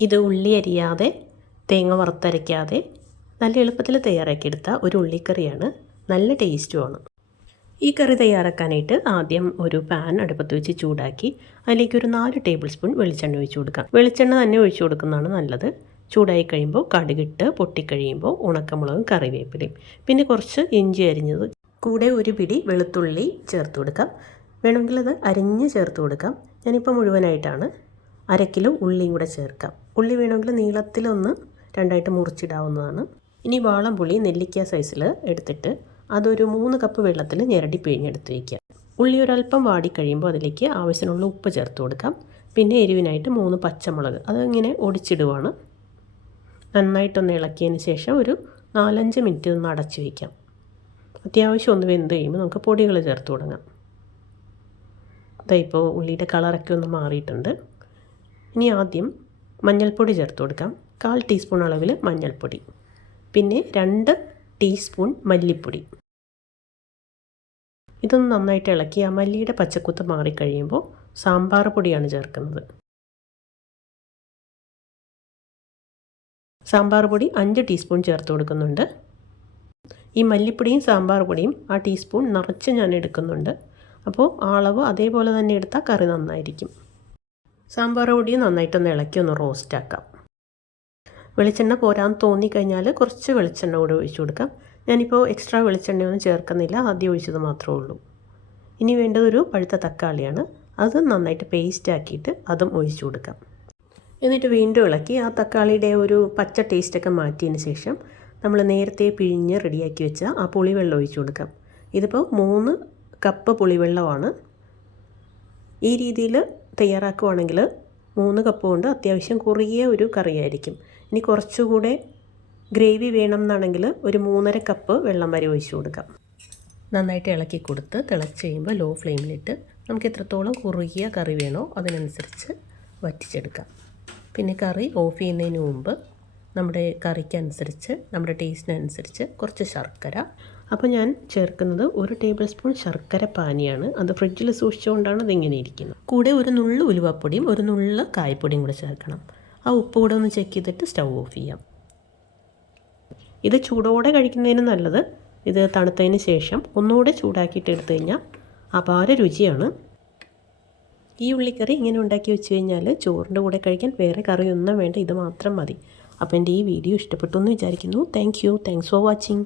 ഇത് ഉള്ളി അരിയാതെ തേങ്ങ വറുത്തരയ്ക്കാതെ നല്ല എളുപ്പത്തിൽ തയ്യാറാക്കിയെടുത്ത ഒരു ഉള്ളിക്കറിയാണ്. നല്ല ടേസ്റ്റുമാണ് ഈ കറി തയ്യാറാക്കാനായിട്ട് ആദ്യം ഒരു പാൻ അടുപ്പത്ത് വെച്ച് ചൂടാക്കി അതിലേക്ക് ഒരു നാല് ടേബിൾ സ്പൂൺ വെളിച്ചെണ്ണ ഒഴിച്ചു കൊടുക്കാം. വെളിച്ചെണ്ണ തന്നെ ഒഴിച്ചു കൊടുക്കുന്നതാണ് നല്ലത്. ചൂടായി കഴിയുമ്പോൾ കടുകിട്ട് പൊട്ടിക്കഴിയുമ്പോൾ ഉണക്കമുളകും കറിവേപ്പിലയും. പിന്നെ കുറച്ച് ഇഞ്ചി അരിഞ്ഞത് കൂടെ ഒരു പിടി വെളുത്തുള്ളി ചേർത്ത് കൊടുക്കാം. വേണമെങ്കിൽ അത് അരിഞ്ഞ് ചേർത്ത് കൊടുക്കാം. ഞാനിപ്പോൾ മുഴുവനായിട്ടാണ് അര കിലോ ഉള്ളിയും കൂടെ ചേർക്കാം. ഉള്ളി വേണമെങ്കിൽ നീളത്തിലൊന്ന് രണ്ടായിട്ട് മുറിച്ചിടാവുന്നതാണ്. ഇനി വാളംപുളി നെല്ലിക്ക സൈസിൽ എടുത്തിട്ട് അതൊരു മൂന്ന് കപ്പ് വെള്ളത്തിൽ ഞെരടി പിഴിഞ്ഞെടുത്ത് വയ്ക്കുക ഉള്ളി ഒരല്പം വാടിക്കഴിയുമ്പോൾ അതിലേക്ക് ആവശ്യമുള്ള ഉപ്പ് ചേർത്ത് കൊടുക്കാം. പിന്നെ എരിവിനായിട്ട് മൂന്ന് പച്ചമുളക്. അതിങ്ങനെ ഒടിച്ചിടുവാണ്. നന്നായിട്ടൊന്ന് ഇളക്കിയതിന് ശേഷം ഒരു നാലഞ്ച് മിനിറ്റ് ഒന്ന് അടച്ചു വയ്ക്കാം. അത്യാവശ്യം ഒന്ന് വെന്ത് കഴിയുമ്പോൾ നമുക്ക് പൊടികൾ ചേർത്ത് തുടങ്ങാം. ഇപ്പോൾ ഉള്ളിയുടെ കളറൊക്കെ ഒന്ന് മാറിയിട്ടുണ്ട്. ഇനി ആദ്യം മഞ്ഞൾപ്പൊടി ചേർത്ത് കൊടുക്കാം. കാൽ ടീസ്പൂൺ അളവിൽ മഞ്ഞൾപ്പൊടി. പിന്നെ രണ്ട് ടീസ്പൂൺ മല്ലിപ്പൊടി. ഇതൊന്ന് നന്നായിട്ട് ഇളക്കി ആ മല്ലിയുടെ പച്ചക്കുത്ത് മാറിക്കഴിയുമ്പോൾ സാമ്പാർ പൊടിയാണ് ചേർക്കുന്നത്. സാമ്പാർ പൊടി അഞ്ച് ടീസ്പൂൺ ചേർത്ത് കൊടുക്കുന്നുണ്ട്. ഈ മല്ലിപ്പൊടിയും സാമ്പാർ പൊടിയും ആ ടീസ്പൂൺ നിറച്ച് ഞാൻ എടുക്കുന്നുണ്ട്. അപ്പോൾ അളവ് അതേപോലെ തന്നെ എടുത്താൽ കറി നന്നായിരിക്കും. സാമ്പാർ പൊടി നന്നായിട്ടൊന്ന് ഇളക്കി ഒന്ന് റോസ്റ്റ് ആക്കാം. വെളിച്ചെണ്ണ പോരാൻ തോന്നിക്കഴിഞ്ഞാൽ കുറച്ച് വെളിച്ചെണ്ണ കൂടെ ഒഴിച്ചു കൊടുക്കാം. ഞാനിപ്പോൾ എക്സ്ട്രാ വെളിച്ചെണ്ണയൊന്നും ചേർക്കുന്നില്ല ആദ്യം ഒഴിച്ചത് മാത്രമേ ഉള്ളൂ. ഇനി വേണ്ടത് ഒരു പഴുത്ത തക്കാളിയാണ്. അത് നന്നായിട്ട് പേസ്റ്റ് ആക്കിയിട്ട് അതും ഒഴിച്ചു കൊടുക്കാം. എന്നിട്ട് വീണ്ടും ഇളക്കി ആ തക്കാളിയുടെ ഒരു പച്ച ടേസ്റ്റൊക്കെ മാറ്റിയതിന് ശേഷം നമ്മൾ നേരത്തെ പിഴിഞ്ഞ് റെഡിയാക്കി വെച്ച ആ പുളിവെള്ളം ഒഴിച്ചു കൊടുക്കാം. ഇതിപ്പോൾ മൂന്ന് കപ്പ് പുളിവെള്ളമാണ്. ഈ രീതിയിൽ തയ്യാറാക്കുവാണെങ്കിൽ മൂന്ന് കപ്പ് കൊണ്ട് അത്യാവശ്യം കുറുകിയ ഒരു കറിയായിരിക്കും. ഇനി കുറച്ചുകൂടെ ഗ്രേവി വേണം എന്നാണെങ്കിൽ ഒരു മൂന്നര കപ്പ് വെള്ളം വരെ ഒഴിച്ചു കൊടുക്കാം. നന്നായിട്ട് ഇളക്കി കൊടുത്ത് തിളച്ച് കഴിയുമ്പോൾ ലോ ഫ്ലെയിമിലിട്ട് നമുക്ക് എത്രത്തോളം കുറുകിയ കറി വേണോ അതിനനുസരിച്ച് വറ്റിച്ചെടുക്കാം. പിന്നെ കറി ഓഫ് ചെയ്യുന്നതിന് മുമ്പ് നമ്മുടെ കറിക്കനുസരിച്ച് നമ്മുടെ ടേസ്റ്റിനനുസരിച്ച് കുറച്ച് ശർക്കര. അപ്പോൾ ഞാൻ ചേർക്കുന്നത് ഒരു ടേബിൾ സ്പൂൺ ശർക്കര പാനിയാണ്. അത് ഫ്രിഡ്ജിൽ സൂക്ഷിച്ചുകൊണ്ടാണ് അതിങ്ങനെ ഇരിക്കുന്നത്. കൂടെ ഒരു നുള്ളു ഉലുവപ്പൊടിയും ഒരു നുള്ളു കായ്പൊടിയും കൂടെ ചേർക്കണം. ആ ഉപ്പ് കൂടെ ഒന്ന് ചെക്ക് ചെയ്തിട്ട് സ്റ്റൗ ഓഫ് ചെയ്യാം. ഇത് ചൂടോടെ കഴിക്കുന്നതിന് നല്ലത്. ഇത് തണുത്തതിന് ശേഷം ഒന്നുകൂടെ ചൂടാക്കിയിട്ട് എടുത്തു കഴിഞ്ഞാൽ അപാര രുചിയാണ്. ഈ ഉള്ളിക്കറി ഇങ്ങനെ ഉണ്ടാക്കി വെച്ച് കഴിഞ്ഞാൽ ചോറിന്റെ കൂടെ കഴിക്കാൻ വേറെ കറിയൊന്നും വേണ്ട. ഇത് മാത്രം മതി. അപ്പോൾ എന്റെ ഈ വീഡിയോ ഇഷ്ടപ്പെട്ടു എന്ന് വിചാരിക്കുന്നു. Thank you thanks for watching